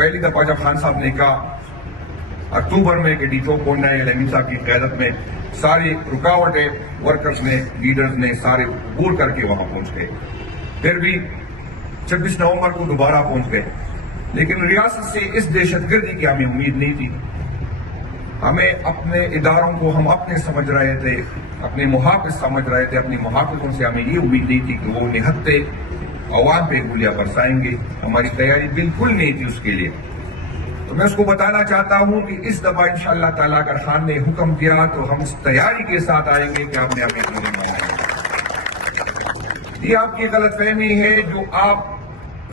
پہلی دفعہ جب خان صاحب نے کہا اکتوبر میں کہ ڈی چوک پہنچنا ہے امین صاحب کی قیادت میں، ساری رکاوٹیں ورکرز نے، لیڈرز نے سارے عبور کر کے وہاں پہنچ گئے. پھر بھی 26 نومبر کو دوبارہ پہنچ گئے. لیکن ریاست سے اس دہشت گردی کی ہمیں امید نہیں تھی. ہمیں اپنے اداروں کو ہم اپنے سمجھ رہے تھے، اپنے محافظ سمجھ رہے تھے. اپنے محافظوں سے ہمیں یہ امید نہیں تھی کہ وہ نہتے عوام پہ گولیاں برسائیں گے. ہماری تیاری بالکل نہیں تھی اس کے لیے. تو میں اس کو بتانا چاہتا ہوں کہ اس دفعہ انشاءاللہ تعالیٰ اگر خان نے حکم دیا تو ہم اس تیاری کے ساتھ آئیں گے کہ آپ نے ہمیں گولی ماریں گے. یہ آپ کی غلط فہمی ہے جو آپ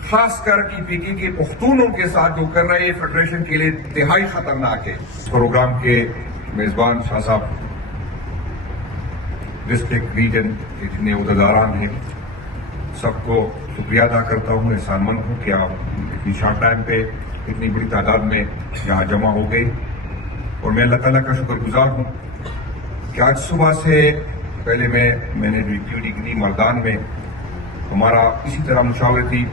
خاص کر کی پی کی کے پختونوں کے ساتھ جو کر رہے ہیں، فیڈریشن کے لیے انتہائی خطرناک ہے. پروگرام کے میزبان شاہ صاحب، ڈسٹرکٹ ریجن کے جتنے عہدیداران ہیں، سب کو شکریہ ادا کرتا ہوں. احسان مند ہوں کہ آپ اتنی شارٹ ٹائم پہ اتنی بڑی تعداد میں یہاں جمع ہو گئی. اور میں اللہ تعالیٰ کا شکر گزار ہوں کہ آج صبح سے پہلے میں نے ڈیوٹی کی مردان میں ہمارا اسی طرح مشاورتی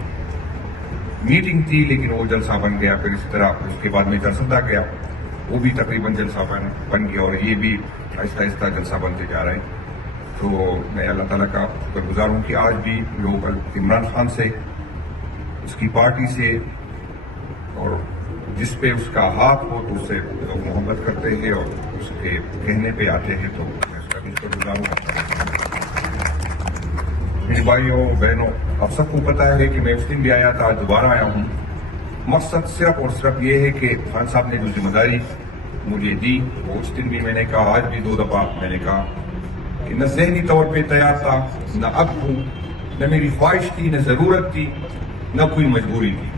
میٹنگ تھی، لیکن وہ جلسہ بن گیا. پھر اسی طرح اس کے بعد میں جرسدہ گیا، وہ بھی تقریباً جلسہ بن گیا، اور یہ بھی آہستہ آہستہ جلسہ بنتے جا رہے ہیں. تو میں اللہ تعالیٰ کا شکر گزار ہوں کہ آج بھی لوگ عمران خان سے، اس کی پارٹی سے، اور جس پہ اس کا ہاتھ ہو تو اس سے لوگ محبت کرتے ہیں اور اس کے کہنے پہ آتے ہیں. تو میں اس کا بھی شکر گزار ہوں. میرے بھائیوں بہنوں، آپ سب کو پتا ہے کہ میں اس دن بھی آیا تھا، آج دوبارہ آیا ہوں. مقصد صرف اور صرف یہ ہے کہ خان صاحب نے جو ذمہ داری مجھے دی، وہ اس دن بھی میں نے کہا، آج بھی 2 دفعہ میں نے کہا کہ نہ ذہنی طور پہ تیار تھا، نہ اب ہوں، نہ میری خواہش تھی، نہ ضرورت تھی، نہ کوئی مجبوری تھی.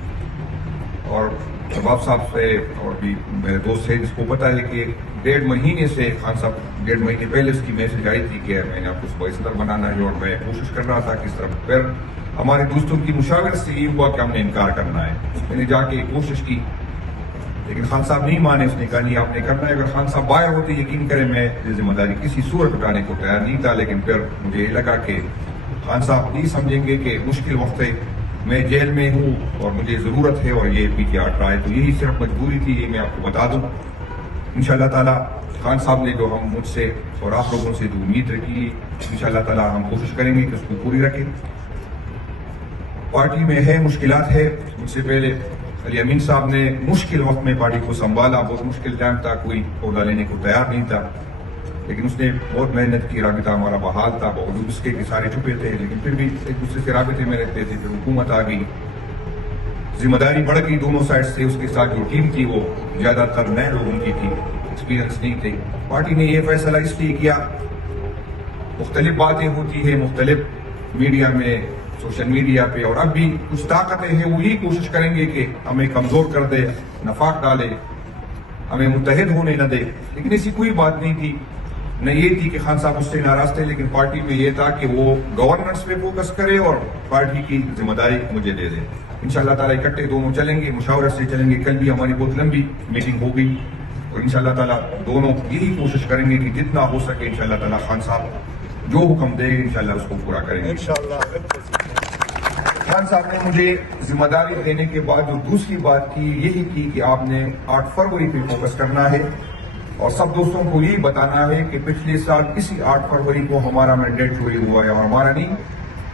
اور شباب صاحب سے اور بھی میرے دوست سے جس کو پتا ہے کہ 1.5 مہینے سے خان صاحب 1.5 مہینے پہلے اس کی میسج آئی تھی کہ میں نے آپ کو صبح اس طرح بنانا ہے، اور میں کوشش کر رہا تھا کہ اس طرح. پھر ہمارے دوستوں کی مشاورت سے یہ ہوا کہ ہم نے انکار کرنا ہے. میں نے جا کے کوشش کی، لیکن خان صاحب نہیں مانے. اس نے کہا نہیں آپ نے کرنا ہے. اگر خان صاحب باہر ہوتے یقین کریں میں یہ ذمہ داری کسی صورت اٹھانے کو تیار نہیں تھا. لیکن پھر مجھے یہ لگا کہ خان صاحب نہیں سمجھیں گے کہ مشکل وقت ہے، میں جیل میں ہوں اور مجھے ضرورت ہے اور یہ پیچھے ہٹ رہا ہے. تو یہی صرف مجبوری تھی، یہ میں آپ کو بتا دوں. انشاءاللہ تعالیٰ خان صاحب نے جو ہم مجھ سے اور آپ لوگوں سے جو امید رکھی، انشاءاللہ تعالیٰ ہم کوشش کریں گے کہ اس کو پوری رکھیں. پارٹی میں ہے مشکلات ہے. مجھ سے پہلے علی امین صاحب نے مشکل وقت میں پارٹی کو سنبھالا. بہت مشکل ٹائم تھا، کوئی عہدہ لینے کو تیار نہیں تھا، لیکن اس نے بہت محنت کی. رابطہ ہمارا بحال تھا، باوجود اس کے سارے چھپے تھے، لیکن پھر بھی ایک دوسرے سے رابطے میں رہتے تھے. پھر حکومت آ گئی، ذمہ داری بڑھ گئی دونوں سائڈ سے. اس کے ساتھ جو ٹیم تھی وہ زیادہ تر نئے لوگوں کی تھی، ایکسپیرینس نہیں تھے. پارٹی نے یہ فیصلہ اس لیے کیا، مختلف باتیں ہوتی ہیں مختلف میڈیا میں، سوشل میڈیا پہ، اور اب بھی کچھ طاقتیں ہیں وہ یہی کوشش کریں گے کہ ہمیں کمزور کر دے، نفاق ڈالے، ہمیں متحد ہونے نہ دے. لیکن ایسی کوئی بات نہیں تھی. نہ یہ تھی کہ خان صاحب اس سے ناراض تھے، لیکن پارٹی میں یہ تھا کہ وہ گورننس پہ فوکس کرے اور پارٹی کی ذمہ داری مجھے دے دے. انشاءاللہ تعالیٰ اکٹھے دونوں چلیں گے، مشاورت سے چلیں گے. کل بھی ہماری بہت لمبی میٹنگ ہو گئی، اور انشاءاللہ تعالیٰ دونوں یہی کوشش کریں گے کہ جتنا ہو سکے انشاءاللہ تعالیٰ خان صاحب جو حکم دے گے انشاءاللہ اس کو پورا کریں گے. خان صاحب نے مجھے ذمہ داری دینے کے بعد جو دوسری بات کی یہی کی کہ آپ نے 8 فروری پہ فوکس کرنا ہے، اور سب دوستوں کو یہی بتانا ہے کہ پچھلے سال اسی 8 فروری کو ہمارا مینڈیٹ چوری ہوا ہے، اور ہمارا نہیں،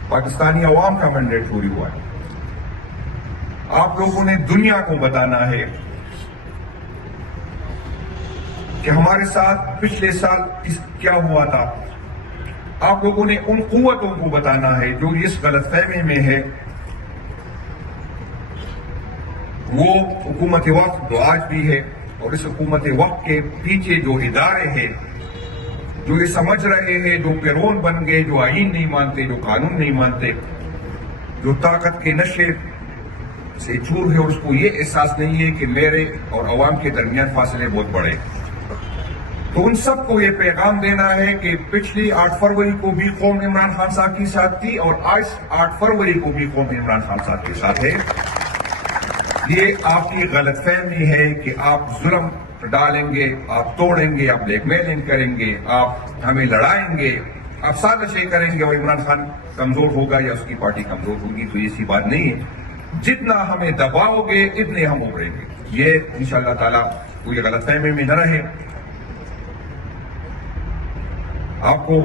پاکستانی عوام کا مینڈیٹ چوری ہوا ہے. آپ لوگوں نے دنیا کو بتانا ہے کہ ہمارے ساتھ پچھلے سال کیا ہوا تھا. آپ لوگوں نے ان قوتوں کو بتانا ہے جو اس غلط فہمی میں ہے. وہ حکومت وقت جو آج بھی ہے، اور اس حکومت وقت کے پیچھے جو ادارے ہیں جو یہ سمجھ رہے ہیں، جو پیرون بن گئے، جو آئین نہیں مانتے، جو قانون نہیں مانتے، جو طاقت کے نشے سے چور ہے، اور اس کو یہ احساس نہیں ہے کہ میرے اور عوام کے درمیان فاصلے بہت بڑے. تو ان سب کو یہ پیغام دینا ہے کہ پچھلی 8 فروری کو بھی قوم عمران خان صاحب کے ساتھ تھی، اور آج 8 فروری کو بھی قوم عمران خان صاحب کے ساتھ ہے. یہ آپ کی غلط فہمی ہے کہ آپ ظلم ڈالیں گے، آپ توڑیں گے، آپ بلیک میلنگ کریں گے، آپ ہمیں لڑائیں گے، آپ سازشیں کریں گے اور عمران خان کمزور ہوگا یا اس کی پارٹی کمزور ہوگی. تو ایسی بات نہیں ہے. جتنا ہمیں دباؤ گے اتنے ہم ابھریں گے. یہ انشاءاللہ تعالیٰ کوئی غلط فہمی میں نہ رہے. آپ کو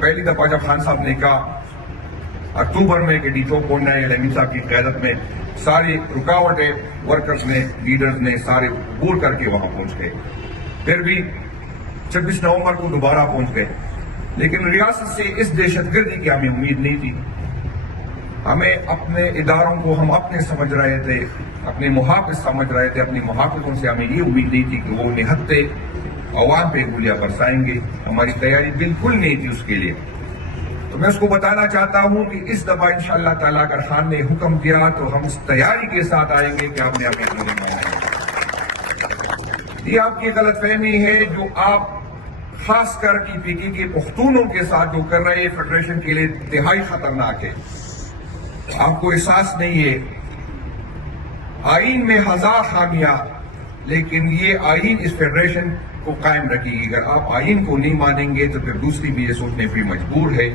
پہلی دفعہ جب خان صاحب نے کہا اکتوبر میں کہ ڈی چوک پہنچنا ہے امین صاحب کی قیادت میں، ساری رکاوٹیں ورکرز نے، لیڈرز نے سارے عبور کر کے وہاں پہنچ گئے. پھر بھی 26 نومبر کو دوبارہ پہنچ گئے. لیکن ریاست سے اس دہشت گردی کی ہمیں امید نہیں تھی. ہمیں اپنے اداروں کو ہم اپنے سمجھ رہے تھے، اپنے محافظ سمجھ رہے تھے. اپنے محافظوں سے ہمیں یہ امید نہیں تھی کہ وہ نہتے عوام پہ گولیاں برسائیں گے. ہماری تیاری بالکل نہیں تھی اس کے لیے. تو میں اس کو بتانا چاہتا ہوں کہ اس دفعہ انشاءاللہ تعالیٰ اگر خان نے حکم دیا تو ہم اس تیاری کے ساتھ آئیں گے کہ آپ نے اپنے گولے مارے. یہ آپ کی غلط فہمی ہے جو آپ خاص کر کی پی کی کے پختونوں کے ساتھ جو کر رہے ہیں فیڈریشن کے لیے انتہائی خطرناک ہے. آپ کو احساس نہیں ہے آئین میں ہزار خامیاں، لیکن یہ آئین اس فیڈریشن کو قائم رکھے گی. اگر آپ آئین کو نہیں مانیں گے تو پھر دوسری بھی یہ سوچنے پہ مجبور ہے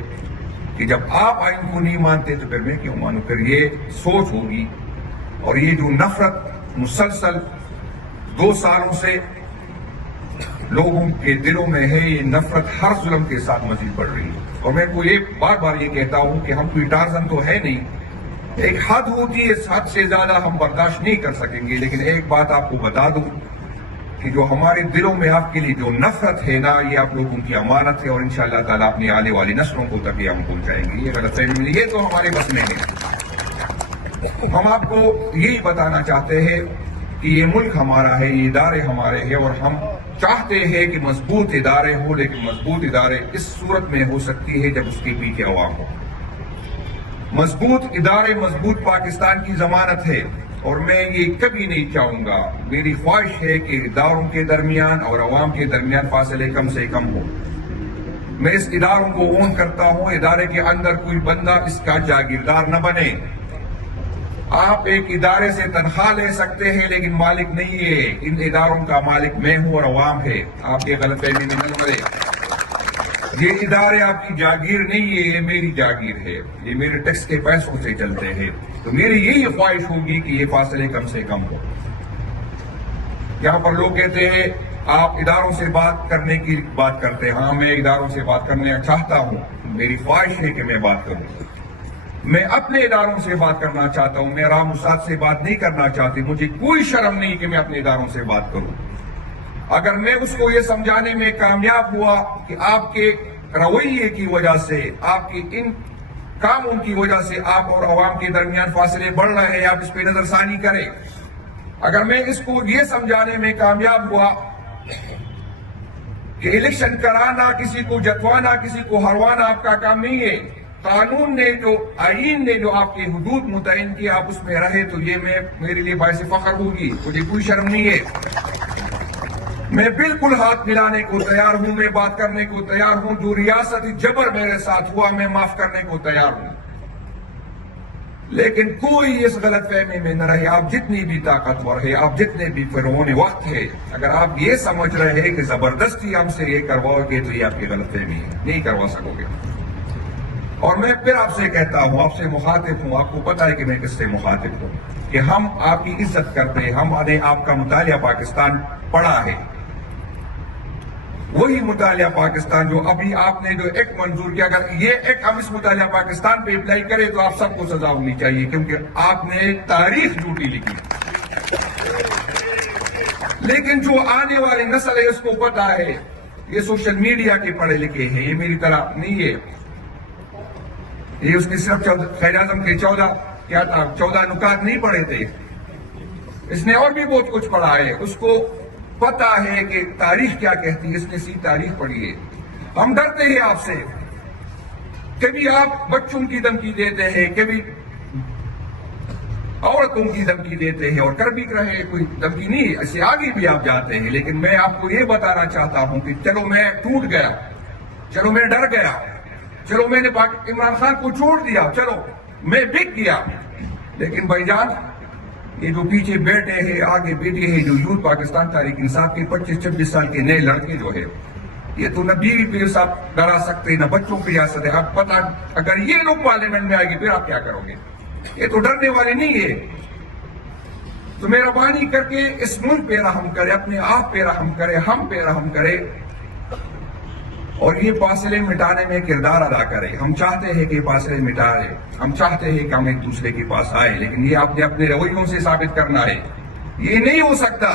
کہ جب آپ آئین کو نہیں مانتے تو پھر میں کیوں مانوں. پھر یہ سوچ ہوگی. اور یہ جو نفرت مسلسل 2 سالوں سے لوگوں کے دلوں میں ہے، یہ نفرت ہر ظلم کے ساتھ مزید بڑھ رہی ہے. اور میں کو یہ بار بار یہ کہتا ہوں کہ ہم کوئی ٹارزن تو ہے نہیں. ایک حد ہوتی ہے، اس حد سے زیادہ ہم برداشت نہیں کر سکیں گے. لیکن ایک بات آپ کو بتا دوں کہ جو ہمارے دلوں میں آپ کے لیے جو نفرت ہے نا، یہ آپ لوگوں کی امانت ہے. اور انشاءاللہ تعالیٰ اپنی آنے والی نسلوں کو تک یہ ہم پہنچائیں گے. یہ غلط فہمی نہیں، یہ تو ہمارے بس میں ہے. ہم آپ کو یہی بتانا چاہتے ہیں کہ یہ ملک ہمارا ہے، یہ ادارے ہمارے ہیں، اور ہم چاہتے ہیں کہ مضبوط ادارے ہو. لیکن مضبوط ادارے اس صورت میں ہو سکتی ہے جب اس کے پیچھے عوام ہو. مضبوط ادارے مضبوط پاکستان کی ضمانت ہے. اور میں یہ کبھی نہیں چاہوں گا، میری خواہش ہے کہ اداروں کے درمیان اور عوام کے درمیان فاصلے کم سے کم ہو. میں اس اداروں کو اون کرتا ہوں. ادارے کے اندر کوئی بندہ اس کا جاگیردار نہ بنے. آپ ایک ادارے سے تنخواہ لے سکتے ہیں لیکن مالک نہیں ہے. ان اداروں کا مالک میں ہوں اور عوام ہے. آپ یہ غلط فہمی میں نہ مرے. یہ ادارے آپ کی جاگیر نہیں ہے، یہ میری جاگیر ہے. یہ میرے ٹیکس کے پیسوں سے چلتے ہیں. تو میری یہی خواہش ہوگی کہ یہ فاصلے کم سے کم ہو. یہاں پر لوگ کہتے ہیں آپ اداروں سے بات کرنے کی بات کرتے ہیں. ہاں، میں اداروں سے بات کرنا چاہتا ہوں. میری خواہش ہے کہ میں بات کروں. میں اپنے اداروں سے بات کرنا چاہتا ہوں. میں رام اساد سے بات نہیں کرنا چاہتی. مجھے کوئی شرم نہیں کہ میں اپنے اداروں سے بات کروں. اگر میں اس کو یہ سمجھانے میں کامیاب ہوا کہ آپ کے رویے کی وجہ سے، آپ کی ان کاموں کی وجہ سے آپ اور عوام کے درمیان فاصلے بڑھ رہے ہیں، آپ اس پہ نظر ثانی کریں. اگر میں اس کو یہ سمجھانے میں کامیاب ہوا کہ الیکشن کرانا، کسی کو جتوانا، کسی کو ہروانا آپ کا کام نہیں ہے. قانون نے جو، آئین نے جو آپ کے حدود متعین کیا، آپ اس میں رہے، تو یہ میرے لیے باعث فخر ہوگی. مجھے کوئی شرم نہیں ہے. میں بالکل ہاتھ ملانے کو تیار ہوں. میں بات کرنے کو تیار ہوں. جو ریاستی جبر میرے ساتھ ہوا میں معاف کرنے کو تیار ہوں. لیکن کوئی اس غلط فہمی میں نہ رہے. آپ جتنی بھی طاقتور ہے، آپ جتنے بھی فرعون وقت ہے، اگر آپ یہ سمجھ رہے ہیں کہ زبردستی ہم سے یہ کرواؤ گے تو یہ آپ کی غلط فہمی ہے. نہیں کروا سکو گے. اور میں پھر آپ سے کہتا ہوں، آپ سے مخاطب ہوں. آپ کو پتا ہے کہ میں کس سے مخاطب ہوں، کہ ہم آپ کی عزت کرتے ہیں. ہم نے آپ کا مطالعہ پاکستان پڑھا ہے. وہی مطالعہ پاکستان جو ابھی آپ نے جو ایکٹ منظور کیا، اگر یہ ایکٹ ہم اس مطالعہ پاکستان پہ اپلائی کریں تو آپ سب کو سزا ہونی چاہیے، کیونکہ آپ نے تاریخ جھوٹی لکھی. لیکن جو آنے والی نسل ہے اس کو پتا ہے. یہ سوشل میڈیا کے پڑھے لکھے ہیں، یہ میری طرح نہیں ہے. یہ اس نے صرف قائد اعظم کے 14 نکات نہیں پڑھے تھے. اس نے اور بھی بہت کچھ پڑھا ہے. اس کو پتا ہے کہ تاریخ کیا کہتی ہے. اس نے سی تاریخ پڑھی ہے. ہم ڈرتے ہیں آپ سے. کبھی آپ بچوں کی دھمکی دیتے ہیں، کبھی عورتوں کی دھمکی دیتے ہیں، اور کر بھی رہے. کوئی دھمکی نہیں، اس سے آگے بھی آپ جاتے ہیں. لیکن میں آپ کو یہ بتانا چاہتا ہوں کہ چلو میں ٹوٹ گیا، چلو میں ڈر گیا، چلو میں نے عمران خان کو چھوڑ دیا، چلو میں بک گیا. لیکن بھائی جان، یہ جو پیچھے بیٹھے ہیں، آگے بیٹھے ہیں، جو یوتھ پاکستان تحریک انصاف کے 25-26 سال کے نئے لڑکے جو ہے، یہ تو نہ بیوی پہ صاحب ڈرا سکتے، نہ بچوں پہ جا سکتے. آپ پتا، اگر یہ لوگ پارلیمنٹ میں آئے گی پھر آپ کیا کرو گے؟ یہ تو ڈرنے والی نہیں ہے. تو مہربانی کر کے اس ملک پہ رحم کرے, اپنے آپ پہ رحم کرے, ہم پہ رحم کرے, اور یہ فاصلے مٹانے میں کردار ادا کرے. ہم چاہتے ہیں کہ یہ فاصلے مٹائے, ہم چاہتے ہیں کہ ہم ایک دوسرے کے پاس آئے, لیکن یہ آپ نے اپنے رویوں سے ثابت کرنا ہے. یہ نہیں ہو سکتا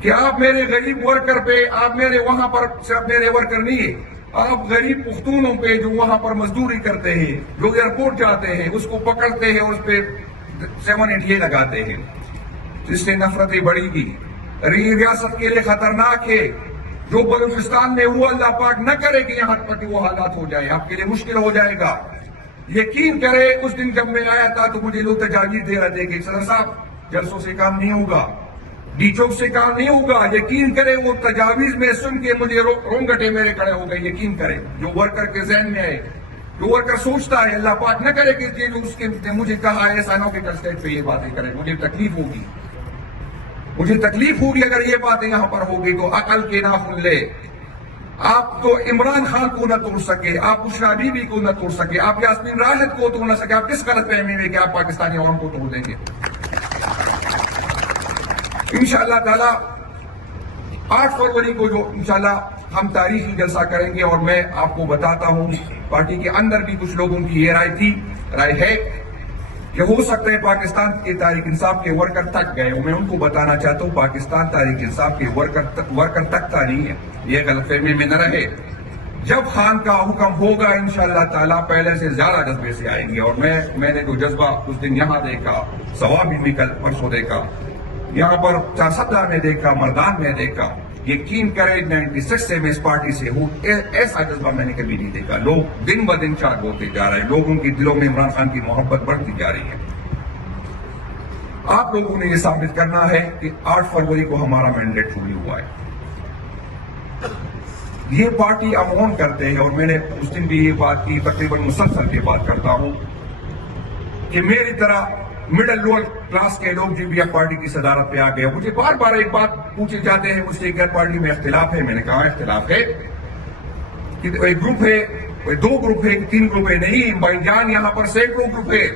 کہ آپ میرے غریب ورکر پہ, آپ میرے وہاں پر صرف میرے ورکر نہیں ہے, آپ غریب پختونوں پہ جو وہاں پر مزدوری کرتے ہیں, جو ایئرپورٹ جاتے ہیں, اس کو پکڑتے ہیں اور اس پہ 7-8 لگاتے ہیں, جس سے نفرتیں بڑھی گی. ریاست کے لیے خطرناک ہے. جو بلوچستان میں ہوا اللہ پاک نہ کرے کہ یہاں پر وہ حالات ہو جائے, آپ کے لیے مشکل ہو جائے گا. یقین کرے اس دن جب میں آیا تھا تو مجھے لوگ تجاویز دے رہے تھے کہ صدر صاحب جلسوں سے کام نہیں ہوگا, ڈی چوک سے کام نہیں ہوگا. یقین کرے وہ تجاویز میں سن کے مجھے رونگٹے میرے کھڑے ہو گئے. یقین کرے جو ورکر کے ذہن میں ہے, جو ورکر سوچتا ہے اللہ پاک نہ کرے کہ یہ جو اس کے مجھے کہا ہے ایسا نہ ہو کہ کل اسٹیج پہ یہ باتیں کرے, مجھے تکلیف ہوگی. مجھے تکلیف ہوگی اگر یہ باتیں یہاں پر ہوگی. تو عقل کے ناخن لے. آپ تو عمران خان کو نہ توڑ سکے, آپ بشرا بی بی کو نہ توڑ سکے, آپ یاسمین راحت کو توڑ نہ سکے. آپ کس غلط فہمی میں کہ آپ پاکستانی عوام کو توڑ دیں گے؟ انشاءاللہ تعالی 8 فروری کو جو انشاءاللہ ہم تاریخی جلسہ کریں گے, اور میں آپ کو بتاتا ہوں پارٹی کے اندر بھی کچھ لوگوں کی یہ رائے ہے کہ ہو سکتا ہے پاکستان کے تحریک انصاف کے ورکر تک گئے. میں ان کو بتانا چاہتا ہوں پاکستان تحریک انصاف کے ورکر تکتا نہیں ہے. یہ غلط فہمی میں نہ رہے. جب خان کا حکم ہوگا انشاءاللہ تعالیٰ پہلے سے زیادہ جذبے سے آئیں گے. اور میں نے جو جذبہ اس دن یہاں دیکھا, ثوابی میں کل پرسوں دیکھا, یہاں پر 417 میں دیکھا, مردان میں دیکھا, یقین کرے 96 سے میں اس پارٹی سے ہوں, ایسا جذبہ میں نے کبھی نہیں دیکھا. لوگ دن بہ دن چاک ہوتے جا رہے ہیں, لوگوں کی دلوں میں عمران خان کی محبت بڑھتی جا رہی ہے. آپ لوگوں نے یہ ثابت کرنا ہے کہ 8 فروری کو ہمارا مینڈیٹ پوری ہوا ہے. یہ پارٹی امون کرتے ہیں, اور میں نے اس دن بھی یہ بات کی, تقریباً مسلسل یہ بات کرتا ہوں کہ میری طرح مڈل لوور کلاس کے لوگ جو بھی اب پارٹی کی صدارت پہ آ گئے. مجھے بار بار ایک بات پوچھے جاتے ہیں مجھ سے کہ پارٹی میں اختلاف ہے. میں نے کہا اختلاف ہے کہ ایک گروپ ہے, 2 گروپ ہے, 3 گروپ ہے. نہیں بھائی جان, یہاں پر سینکڑوں گروپ ہے,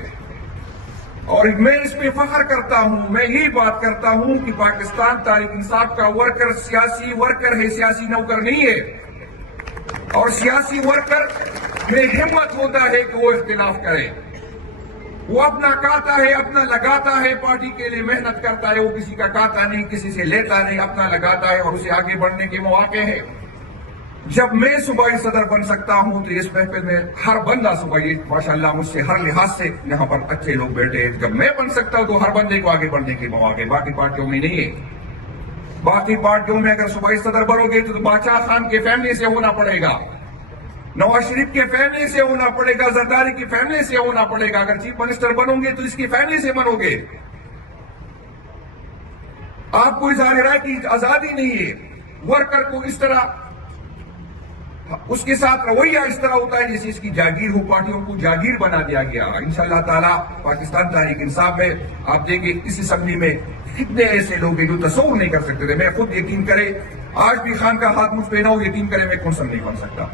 اور میں اس پہ فخر کرتا ہوں. میں یہی بات کرتا ہوں کہ پاکستان تحریک انصاف کا ورکر سیاسی ورکر ہے, سیاسی نوکر نہیں ہے. اور سیاسی ورکر میں ہمت ہوتا ہے کہ وہ اختلاف کرے. وہ اپنا کاتا ہے, اپنا لگاتا ہے, پارٹی کے لیے محنت کرتا ہے. وہ کسی کا کاتا نہیں, کسی سے لیتا نہیں, اپنا لگاتا ہے, اور اسے آگے بڑھنے کے مواقع ہیں. جب میں صوبائی صدر بن سکتا ہوں تو اس محفل میں ہر بندہ صوبائی, ماشاءاللہ مجھ سے ہر لحاظ سے یہاں پر اچھے لوگ بیٹھے ہیں. جب میں بن سکتا ہوں تو ہر بندے کو آگے بڑھنے کے مواقع. باقی پارٹیوں میں نہیں ہے. باقی پارٹیوں میں اگر صوبائی صدر بنو گے تو بادشاہ خان کے فیملی سے ہونا پڑے گا, نواز شریف کے فیملی سے ہونا پڑے گا, زرداری کی فیملی سے ہونا پڑے گا. اگر چیف منسٹر بنو گے تو اس کی فیملی سے بنو گے. آپ کو اظہار رائے کی آزادی نہیں ہے. ورکر کو اس طرح, اس کے ساتھ رویہ اس طرح ہوتا ہے جیسے اس کی جاگیر ہو. پارٹیوں کو جاگیر بنا دیا گیا. انشاءاللہ تعالیٰ پاکستان تحریک انصاف میں آپ دیکھیں اس اسمبلی میں کتنے ایسے لوگ ہیں جو تصور نہیں کر سکتے تھے. میں خود یقین کرے آج بھی خان کا ہاتھ مجھ پہ نہ ہو, یقین کرے میں کونسل نہیں بن سکتا.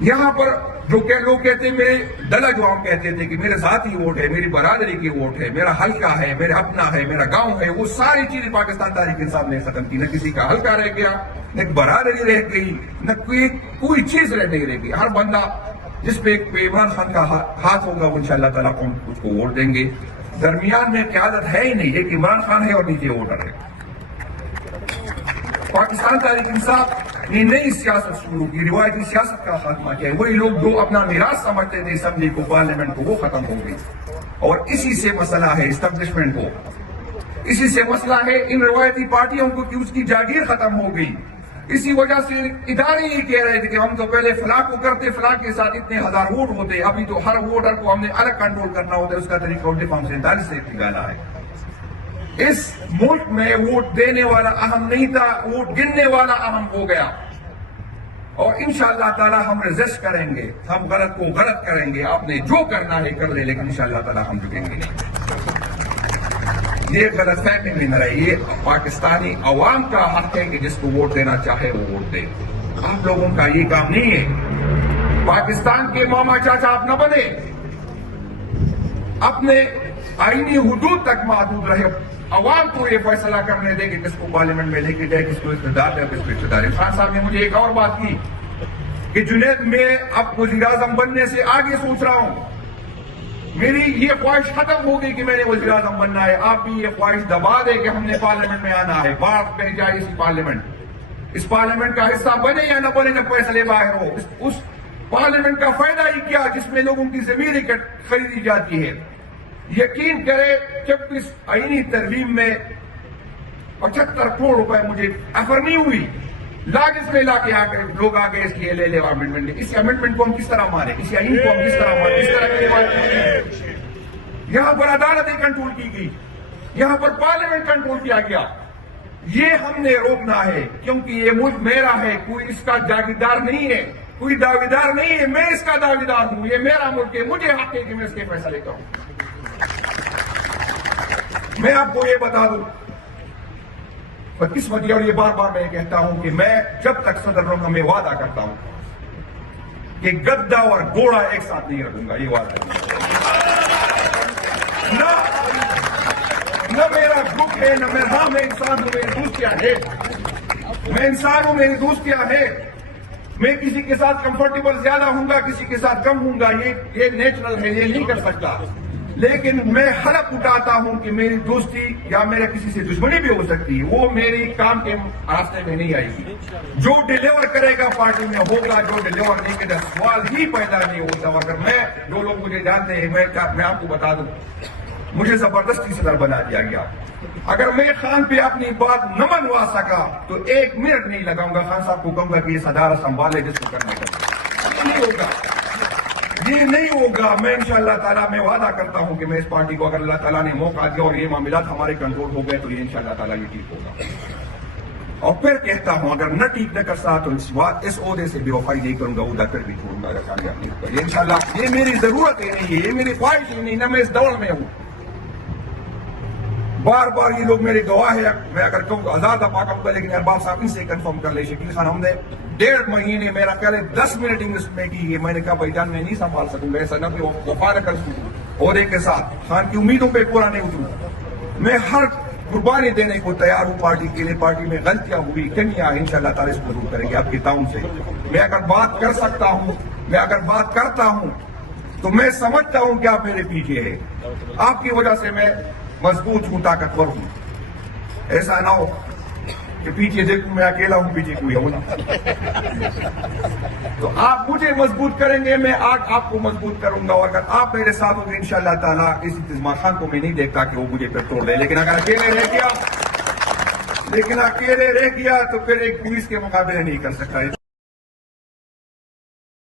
یہاں پر جو لوگ کہتے ہیں, میرے ڈلا جو ہم کہتے تھے کہ میرے ذاتی ووٹ ہے, میری برادری کی ووٹ ہے, میرا حلقہ ہے, میرا اپنا ہے, میرا گاؤں ہے, وہ ساری چیزیں پاکستان تحریک انصاف نے ختم کی. نہ کسی کا حلقہ رہ گیا, نہ برادری رہ گئی, نہ کوئی چیز نہیں رہ گئی. ہر بندہ جس پہ عمران خان کا ہاتھ ہوگا وہ انشاءاللہ تعالیٰ اس کو ووٹ دیں گے. درمیان میں قیادت ہے ہی نہیں, ایک عمران خان ہے اور نیچے ووٹر ہے. پاکستان تحریک انصاف نے نئی سیاست شروع کی, روایتی سیاست کا خاتمہ کیا. وہی لوگ جو اپنا میراث سمجھتے تھے اسمبلی کو, پارلیمنٹ کو, وہ ختم ہو گئی. اور اسی سے مسئلہ ہے اسٹیبلشمنٹ کو, اسی سے مسئلہ ہے ان روایتی پارٹیوں کو کہ اس کی جاگیر ختم ہو گئی. اسی وجہ سے ادارے یہ کہہ رہے تھے کہ ہم تو پہلے فلاں کو کرتے, فلاں کے ساتھ اتنے ہزار ووٹ ہوتے, ابھی تو ہر ووٹر کو ہم نے الگ کنٹرول کرنا ہوتا ہے. اس کا طریقہ الٹے فارم 47 سے نکالا ہے. اس ملک میں ووٹ دینے والا اہم نہیں تھا, ووٹ گننے والا اہم ہو گیا. اور انشاءاللہ تعالی ہم ریزسٹ کریں گے, ہم غلط کو غلط کریں گے. آپ نے جو کرنا ہے کر لے, لیکن انشاءاللہ تعالی ہم جھکیں گے نہیں. یہ غلط فہمی میں نہ رہی. یہ پاکستانی عوام کا حق ہے کہ جس کو ووٹ دینا چاہے وہ ووٹ دے. آپ لوگوں کا یہ کام نہیں ہے. پاکستان کے ماما چاچا آپ نہ بنے. اپنے آئینی حدود تک محدود رہے، عوام کو یہ فیصلہ کرنے دے کہ کس کو پارلیمنٹ میں لے کے جائے، کس کو اقتدار دے، کس کو اقتدار ہے۔ خان صاحب نے مجھے ایک اور بات کی کہ جنید میں اب وزیر اعظم بننے سے آگے سوچ رہا ہوں، میری یہ خواہش ختم ہو گئی کہ میں نے وزیر اعظم بننا ہے، آپ بھی یہ خواہش دبا دے کہ ہم نے پارلیمنٹ میں آنا ہے، بات کری جائے اسی پارلیمنٹ، اس پارلیمنٹ کا حصہ بنے یا نہ بنے جب فیصلے باہر ہو، اس پارلیمنٹ کا فائدہ ہی کیا جس میں لوگوں کی ضمیریں خریدی جاتی ہے۔ یقین کرے جب اس آئینی ترمیم میں 75 کروڑ روپے مجھے آفر نہیں ہوئی، لاگس میں لا کے لوگ آگے اس لیے لے لے امنڈمنٹ، اس امنڈمنٹ کو ہم کس طرح مانے، اس آئین کو ہم کس طرح مانے، اس طرح کی بات۔ یہاں پر عدالتیں کنٹرول کی گئی، یہاں پر پارلیمنٹ کنٹرول کیا گیا، یہ ہم نے روکنا ہے کیونکہ یہ ملک میرا ہے، کوئی اس کا جاگیردار نہیں ہے، کوئی دعویدار نہیں ہے، میں اس کا دعویدار ہوں، یہ میرا ملک ہے، مجھے حق ہے کہ میں اس کے فیصلے کروں۔ میں آپ کو یہ بتا دوں بدقسمتی، اور یہ بار بار میں کہتا ہوں کہ میں جب تک صدر رہوں میں وعدہ کرتا ہوں کہ گدا اور گھوڑا ایک ساتھ نہیں رکھوں گا، یہ وعدہ نہ میرا گروپ ہے، نہ میں انسان ہوں، میری دوستیاں ہے، میں انسان ہوں، میری دوستیاں ہے، میں کسی کے ساتھ کمفرٹیبل زیادہ ہوں گا، کسی کے ساتھ کم ہوں گا، یہ نیچرل ہے، یہ نہیں کر سکتا، لیکن میں حلف اٹھاتا ہوں کہ میری دوستی یا میرا کسی سے دشمنی بھی ہو سکتی ہے، وہ میری کام کے راستے میں نہیں آئے گی۔ جو ڈیلیور کرے گا پارٹی میں ہوگا، جو ڈیلیور نہیں کرے گا سوال ہی پیدا نہیں ہوتا۔ اگر میں جو لوگ مجھے جانتے ہیں، میں آپ کو بتا دوں، مجھے زبردستی صدر بنا دیا گیا۔ اگر میں خان پہ اپنی بات نہ منوا سکا تو 1 منٹ نہیں لگاؤں گا، خان صاحب کو کہوں گا کہ یہ صدارت سنبھالے جس کو کرنے کا، یہ نہیں ہوگا، یہ نہیں ہوگا۔ میں انشاءاللہ تعالیٰ میں وعدہ کرتا ہوں کہ میں اس پارٹی کو اگر اللہ تعالیٰ نے موقع دیا اور یہ معاملات ہمارے کنٹرول ہو گئے تو یہ انشاءاللہ تعالیٰ یہ ٹھیک ہوگا۔ اور پھر کہتا ہوں اگر نہ ٹھیک نہ کر سکا تو اس عہدے سے بے وفائی نہیں کروں گا، عہدہ پھر بھی چھوڑوں گا اگر کامیاب نہیں ہوگا۔ یہ انشاءاللہ یہ میری ضرورت ہی نہیں ہے، یہ میری خواہش ہی نہیں، نہ میں اس دوڑ میں ہوں۔ بار بار یہ لوگ میرے گواہ ہیں، میں اگر کہوں آزاد پاک ہوں گا، لیکن ارباب صاحب ان سے کنفرم کر لے، شکیل خان ہم نے 1.5 مہینے میرا خیال ہے 10 منٹ انگلش میں کی ہے، میں نے کہا بھائی جان میں نہیں سنبھال سکوں گا، ایسا نہ کہ وفا نہ کر سکوں عہدے کے ساتھ، خان کی امیدوں پہ پورا نہیں اتروں۔ میں ہر قربانی دینے کو تیار ہوں پارٹی کے لیے، پارٹی میں غلطیاں ہوئی، کمیاں ہیں، انشاءاللہ تعالیٰ اس کو دور کریں گے آپ کے تعاون سے۔ میں اگر بات کر سکتا ہوں، میں اگر بات کرتا ہوں تو میں سمجھتا ہوں کہ آپ میرے پیچھے ہیں، آپ کی وجہ سے میں مضبوط ہوں، طاقتور ہوں۔ ایسا نہ ہو کہ پیچھے دیکھوں میں اکیلا ہوں، پیچھے کوئی ہو نہ، تو آپ مجھے مضبوط کریں گے، میں آج آپ کو مضبوط کروں گا، اور اگر آپ میرے ساتھ ہوں گے انشاءاللہ تعالیٰ اس انتظام خان کو میں نہیں دیکھتا کہ وہ مجھے پھر توڑ لے، لیکن اگر اکیلے رہ گیا تو پھر ایک پولیس کے مقابلے نہیں کر سکتا۔